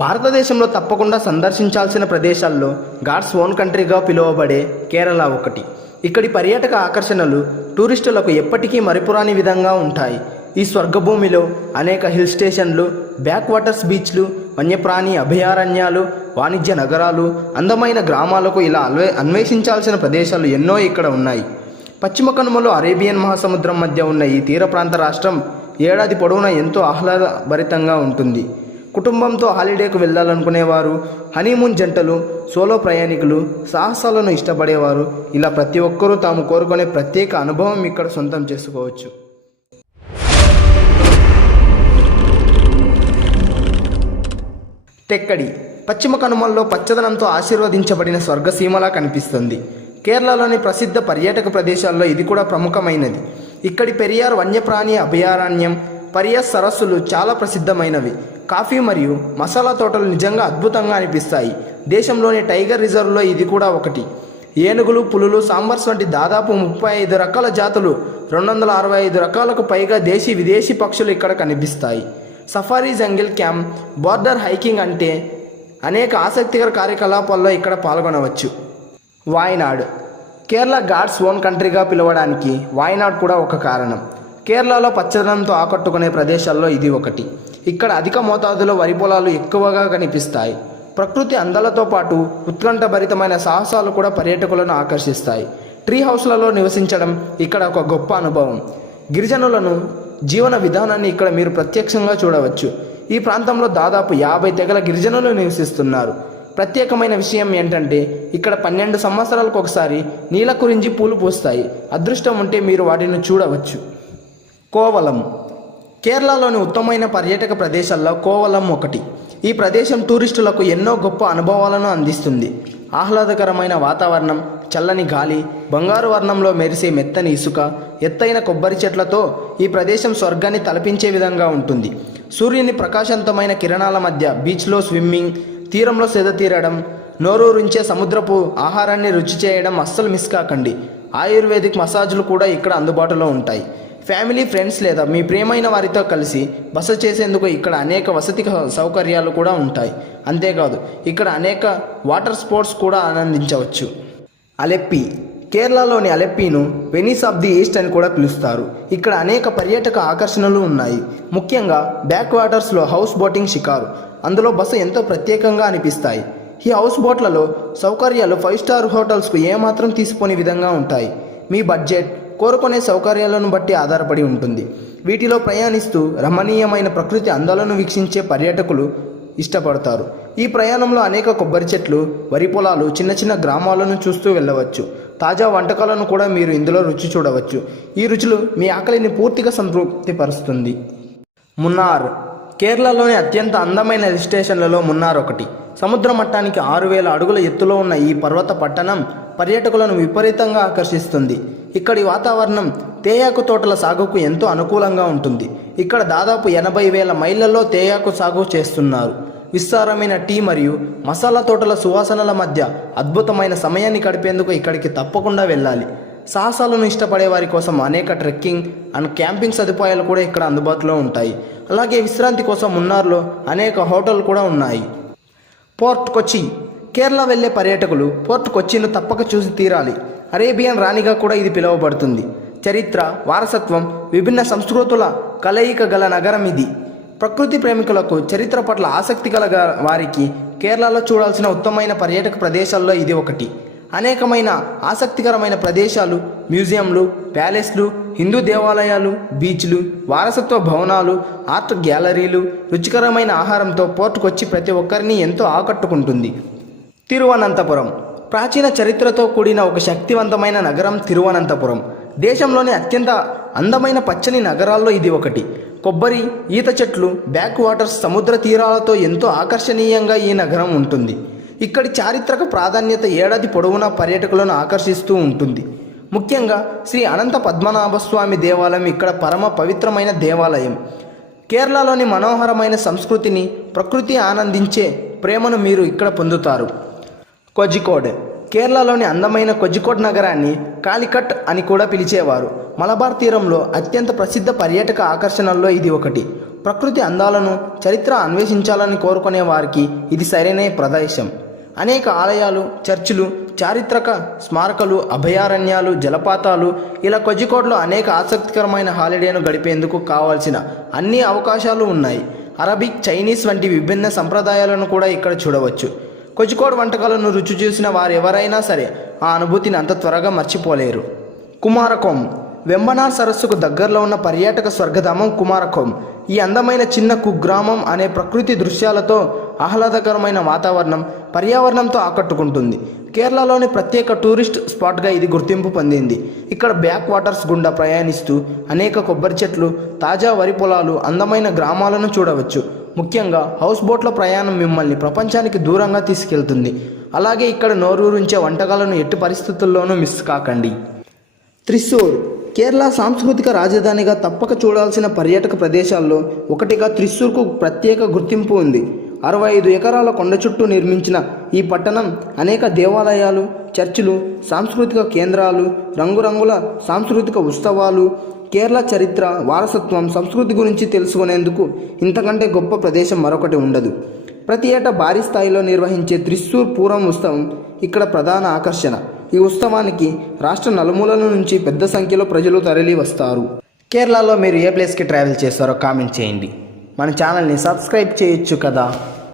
భారతదేశంలో తప్పకుండా సందర్శించాల్సిన ప్రదేశాల్లో గాడ్స్ ఓన్ కంట్రీగా పిలువబడే కేరళ ఒకటి. ఇక్కడి పర్యాటక ఆకర్షణలు టూరిస్టులకు ఎప్పటికీ మరిపురాని విధంగా ఉంటాయి. ఈ స్వర్గభూమిలో అనేక హిల్ స్టేషన్లు, బ్యాక్ వాటర్స్ బీచ్లు, వన్యప్రాణి అభయారణ్యాలు, వాణిజ్య నగరాలు, అందమైన గ్రామాలకు ఇలా అన్వేషించాల్సిన ప్రదేశాలు ఎన్నో ఇక్కడ ఉన్నాయి. పశ్చిమ కనుమలో అరేబియన్ మహాసముద్రం మధ్య ఉన్న ఈ తీర ప్రాంత రాష్ట్రం ఏడాది పొడవునా ఎంతో ఆహ్లాదభరితంగా ఉంటుంది. కుటుంబంతో హాలిడేకు వెళ్ళాలనుకునేవారు, హనీమూన్ జంటలు, సోలో ప్రయాణికులు, సాహసాలను ఇష్టపడేవారు, ఇలా ప్రతి ఒక్కరూ తాము కోరుకునే ప్రత్యేక అనుభవం ఇక్కడ సొంతం చేసుకోవచ్చు. తెక్కడి పశ్చిమ కనుమల్లో పచ్చదనంతో ఆశీర్వదించబడిన స్వర్గసీమలా కనిపిస్తుంది. కేరళలోని ప్రసిద్ధ పర్యాటక ప్రదేశాల్లో ఇది కూడా ప్రముఖమైనది. ఇక్కడి పెరియార్ వన్యప్రాణి అభయారణ్యం, పరియాస్ సరస్సులు చాలా ప్రసిద్ధమైనవి. కాఫీ మరియు మసాలా తోటలు నిజంగా అద్భుతంగా అనిపిస్తాయి. దేశంలోని టైగర్ రిజర్వ్లో ఇది కూడా ఒకటి. ఏనుగులు, పులులు, సాంబార్స్ వంటి దాదాపు 35 రకాల జాతులు, 265 రకాలకు పైగా దేశీ విదేశీ పక్షులు ఇక్కడ కనిపిస్తాయి. Safari, jungle camp, border hiking అంటే అనేక ఆసక్తికర కార్యకలాపాల్లో ఇక్కడ పాల్గొనవచ్చు. వాయనాడ్ కేరళ గాడ్స్ ఓన్ కంట్రీగా పిలవడానికి వాయనాడ్ కూడా ఒక కారణం. కేరళలో పచ్చదనంతో ఆకట్టుకునే ప్రదేశాల్లో ఇది ఒకటి. ఇక్కడ అధిక మోతాదులో వరి పొలాలు ఎక్కువగా కనిపిస్తాయి. ప్రకృతి అందాలతో పాటు ఉత్కంఠభరితమైన సాహసాలు కూడా పర్యాటకులను ఆకర్షిస్తాయి. ట్రీ హౌస్లలో నివసించడం ఇక్కడ ఒక గొప్ప అనుభవం. గిరిజనులను జీవన విధానాన్ని ఇక్కడ మీరు ప్రత్యక్షంగా చూడవచ్చు. ఈ ప్రాంతంలో దాదాపు 50 తెగల గిరిజనులు నివసిస్తున్నారు. ప్రత్యేకమైన విషయం ఏంటంటే ఇక్కడ 12 సంవత్సరాలకు ఒకసారి నీలకురించి పూలు పూస్తాయి. అదృష్టం ఉంటే మీరు వాటిని చూడవచ్చు. కోవలం కేరళలోని ఉత్తమమైన పర్యాటక ప్రదేశాల్లో కోవలం ఒకటి. ఈ ప్రదేశం టూరిస్టులకు ఎన్నో గొప్ప అనుభవాలను అందిస్తుంది. ఆహ్లాదకరమైన వాతావరణం, చల్లని గాలి, బంగారు వర్ణంలో మెరిసే మెత్తని ఇసుక, ఎత్తైన కొబ్బరి చెట్లతో ఈ ప్రదేశం స్వర్గాన్ని తలపించే విధంగా ఉంటుంది. సూర్యుని ప్రకాశవంతమైన కిరణాల మధ్య బీచ్లో స్విమ్మింగ్, తీరంలో సేద తీరడం, నోరూరించే సముద్రపు ఆహారాన్ని రుచి చేయడం అస్సలు మిస్ కాకండి. ఆయుర్వేదిక్ మసాజులు కూడా ఇక్కడ అందుబాటులో ఉంటాయి. ఫ్యామిలీ, ఫ్రెండ్స్ లేదా మీ ప్రియమైన వారితో కలిసి బస చేసేందుకు ఇక్కడ అనేక వసతి సౌకర్యాలు కూడా ఉంటాయి. అంతేకాదు ఇక్కడ అనేక వాటర్ స్పోర్ట్స్ కూడా ఆనందించవచ్చు. అలెప్పీ కేరళలోని అలెప్పీను వెనిస్ ఆఫ్ ది ఈస్ట్ అని కూడా పిలుస్తారు. ఇక్కడ అనేక పర్యాటక ఆకర్షణలు ఉన్నాయి. ముఖ్యంగా బ్యాక్ వాటర్స్లో హౌస్ బోటింగ్ షికారు, అందులో బస ఎంతో ప్రత్యేకంగా అనిపిస్తాయి. ఈ హౌస్ బోట్లలో సౌకర్యాలు 5 స్టార్ హోటల్స్కు ఏమాత్రం తీసిపోని విధంగా ఉంటాయి. మీ బడ్జెట్, కోరుకునే సౌకర్యాలను బట్టి ఆధారపడి ఉంటుంది. వీటిలో ప్రయాణిస్తూ రమణీయమైన ప్రకృతి అందాలను వీక్షించే పర్యాటకులు ఇష్టపడతారు. ఈ ప్రయాణంలో అనేక కొబ్బరి చెట్లు, వరి పొలాలు, చిన్న చిన్న గ్రామాలను చూస్తూ వెళ్ళవచ్చు. తాజా వంటకాలను కూడా మీరు ఇందులో రుచి చూడవచ్చు. ఈ రుచులు మీ ఆకలిని పూర్తిగా సంతృప్తిపరుస్తుంది. మున్నార్ కేరళలోని అత్యంత అందమైన హిల్ స్టేషన్లలో మున్నార్ ఒకటి. సముద్ర మట్టానికి 6000 అడుగుల ఎత్తులో ఉన్న ఈ పర్వత పట్టణం పర్యాటకులను విపరీతంగా ఆకర్షిస్తుంది. ఇక్కడి వాతావరణం తేయాకు తోటల సాగుకు ఎంతో అనుకూలంగా ఉంటుంది. ఇక్కడ దాదాపు 80,000 మైళ్ళల్లో తేయాకు సాగు చేస్తున్నారు. విస్తారమైన టీ మరియు మసాలా తోటల సువాసనల మధ్య అద్భుతమైన సమయాన్ని గడిపేందుకు ఇక్కడికి తప్పకుండా వెళ్ళాలి. సాహసాలను ఇష్టపడే వారి కోసం అనేక ట్రెక్కింగ్ అండ్ క్యాంపింగ్ సదుపాయాలు కూడా ఇక్కడ అందుబాటులో ఉంటాయి. అలాగే విశ్రాంతి కోసం మున్నార్లో అనేక హోటళ్లు కూడా ఉన్నాయి. పోర్ట్ కొచ్చి కేరళ వెళ్లే పర్యాటకులు పోర్ట్ కొచ్చిను తప్పక చూసి తీరాలి. అరేబియన్ రాణిగా కూడా ఇది పిలువబడుతుంది. చరిత్ర, వారసత్వం, విభిన్న సంస్కృతుల కలయిక గల నగరం ఇది. ప్రకృతి ప్రేమికులకు, చరిత్ర పట్ల ఆసక్తి గల వారికి కేరళలో చూడాల్సిన ఉత్తమమైన పర్యాటక ప్రదేశాల్లో ఇది ఒకటి. అనేకమైన ఆసక్తికరమైన ప్రదేశాలు, మ్యూజియంలు, ప్యాలెస్లు, హిందూ దేవాలయాలు, బీచ్లు, వారసత్వ భవనాలు, ఆర్ట్ గ్యాలరీలు, రుచికరమైన ఆహారంతో పోర్ట్ కొచ్చి ప్రతి ఒక్కరిని ఎంతో ఆకట్టుకుంటుంది. తిరువనంతపురం ప్రాచీన చరిత్రతో కూడిన ఒక శక్తివంతమైన నగరం తిరువనంతపురం. దేశంలోని అత్యంత అందమైన పచ్చని నగరాల్లో ఇది ఒకటి. కొబ్బరి, ఈత చెట్లు, బ్యాక్ వాటర్స్, సముద్ర తీరాలతో ఎంతో ఆకర్షణీయంగా ఈ నగరం ఉంటుంది. ఇక్కడి చారిత్రక ప్రాధాన్యత ఏడాది పొడవునా పర్యాటకులను ఆకర్షిస్తూ ఉంటుంది. ముఖ్యంగా శ్రీ అనంత పద్మనాభస్వామి దేవాలయం ఇక్కడ పరమ పవిత్రమైన దేవాలయం. కేరళలోని మనోహరమైన సంస్కృతిని, ప్రకృతి ఆనందించే ప్రేమను మీరు ఇక్కడ పొందుతారు. కోజికోడ్ కేరళలోని అందమైన కోజికోడ్ నగరాన్ని కాలికట్ అని కూడా పిలిచేవారు. మలబార్ తీరంలో అత్యంత ప్రసిద్ధ పర్యాటక ఆకర్షణల్లో ఇది ఒకటి. ప్రకృతి అందాలను చరిత్ర అన్వేషించాలని కోరుకునే వారికి ఇది సరైన ప్రదేశం. అనేక ఆలయాలు, చర్చిలు, చారిత్రక స్మారకాలు, అభయారణ్యాలు, జలపాతాలు, ఇలా కోజికోడ్లో అనేక ఆసక్తికరమైన హాలిడేను గడిపేందుకు కావాల్సిన అన్ని అవకాశాలు ఉన్నాయి. అరబిక్, చైనీస్ వంటి విభిన్న సంప్రదాయాలను కూడా ఇక్కడ చూడవచ్చు. కోజికోడ్ వంటకాలను రుచి చూసిన వారు ఎవరైనా సరే ఆ అనుభూతిని అంత త్వరగా మర్చిపోలేరు. కుమారకోం వెంబనార్ సరస్సుకు దగ్గరలో ఉన్న పర్యాటక స్వర్గధామం కుమారకోం. ఈ అందమైన చిన్న కుగ్రామం అనే ప్రకృతి దృశ్యాలతో ఆహ్లాదకరమైన వాతావరణం, పర్యావరణంతో ఆకట్టుకుంటుంది. కేరళలోని ప్రత్యేక టూరిస్ట్ స్పాట్గా ఇది గుర్తింపు పొందింది. ఇక్కడ బ్యాక్ వాటర్స్ గుండా ప్రయాణిస్తూ అనేక కొబ్బరి చెట్లు, తాజా వరి పొలాలు, అందమైన గ్రామాలను చూడవచ్చు. ముఖ్యంగా హౌస్ బోట్ల ప్రయాణం మిమ్మల్ని ప్రపంచానికి దూరంగా తీసుకెళ్తుంది. అలాగే ఇక్కడ నోరూరించే వంటకాలను ఎట్టి పరిస్థితుల్లోనూ మిస్ కాకండి. త్రిశూర్ కేరళ సాంస్కృతిక రాజధానిగా తప్పక చూడాల్సిన పర్యాటక ప్రదేశాల్లో ఒకటిగా త్రిశూర్కు ప్రత్యేక గుర్తింపు ఉంది. 65 ఎకరాల కొండ చుట్టూ నిర్మించిన ఈ పట్టణం అనేక దేవాలయాలు, చర్చిలు, సాంస్కృతిక కేంద్రాలు, రంగురంగుల సాంస్కృతిక ఉత్సవాలు, కేరళ చరిత్ర, వారసత్వం, సంస్కృతి గురించి తెలుసుకునేందుకు ఇంతకంటే గొప్ప ప్రదేశం మరొకటి ఉండదు. ప్రతి ఏటా భారీ స్థాయిలో నిర్వహించే త్రిశూర్ పూరం ఉత్సవం ఇక్కడ ప్రధాన ఆకర్షణ. ఈ ఉత్సవానికి రాష్ట్ర నలుమూలల నుంచి పెద్ద సంఖ్యలో ప్రజలు తరలి వస్తారు. కేరళలో మీరు ఏ ప్లేస్కి ట్రావెల్ చేస్తారో కామెంట్ చేయండి. మన ఛానల్ని సబ్స్క్రైబ్ చేయొచ్చు కదా.